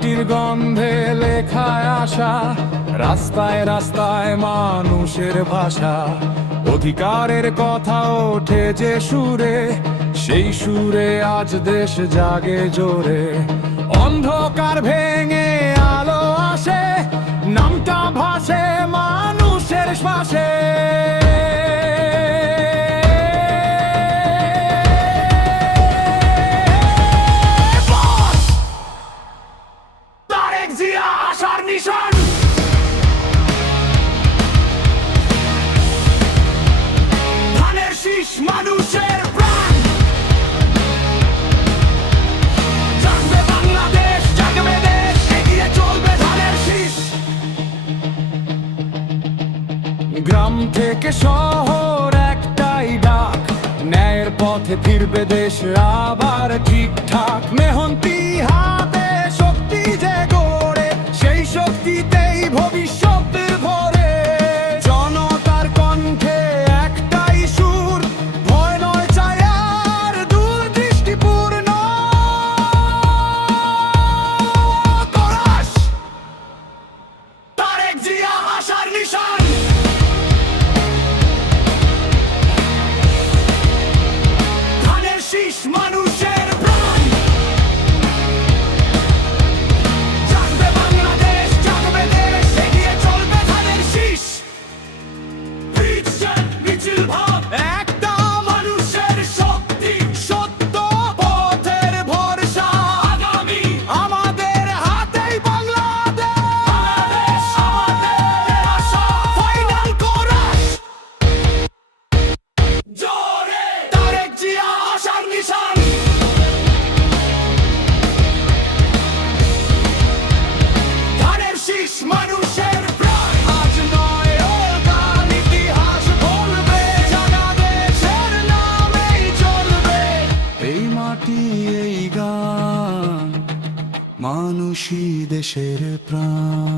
মাটির গন্ধে লেখায় আশা, রাস্তায় রাস্তায় মানুষের ভাষা। অধিকারের কথা ওঠে যে সুরে, সেই সুরে আজ দেশ জাগে জোরে। অন্ধকার ভেঙে আলো আসে, নামটা ভাসে মানুষের শ্বাসে। তারেক জিয়া আশার নিশান, ধানের শীষ মানুষের প্রাণ। জাগবে বাংলাদেশ, জাগবে দেশ, এগিয়ে চলবে ধানের শীষ। গ্রাম থেকে শহর একটাই ডাক, ন্যায়ের পথে ফিরবে দেশ আবার ঠিকঠাক। মেহনতি হাতে শক্তি যে গড়ে, সেই শক্তিতেই ভবিষ্যৎ ভরে। জনতার কণ্ঠে একটাই সুর, ভয় নয় চায় আর দূরদৃষ্টিপূর্ণ করাস। তারেক জিয়া আশার নিশান, ধানের শীষ মানুষের প্রাণ। জাগবে বাংলাদেশ, জাগবে দেশ, এগিয়ে চলবে ধানের শীষ। বিজয় মিছিল ভাব, একটা মানুষের শক্তি, সত্য পথের ভরসা। আগামী আমাদের হাতেই বাংলাদেশ, আমাদের আশা। ফাইনাল কোরাস জোরে, তারেক জিয়া আশার নিশান। ধানের শীষ মানুষের প্রাণ। আজ নয় কাল ইতিহাস বলবে, জাগা দেশের নামেই চলবে। এই মাটি এই গান, মানুষই দেশের প্রাণ।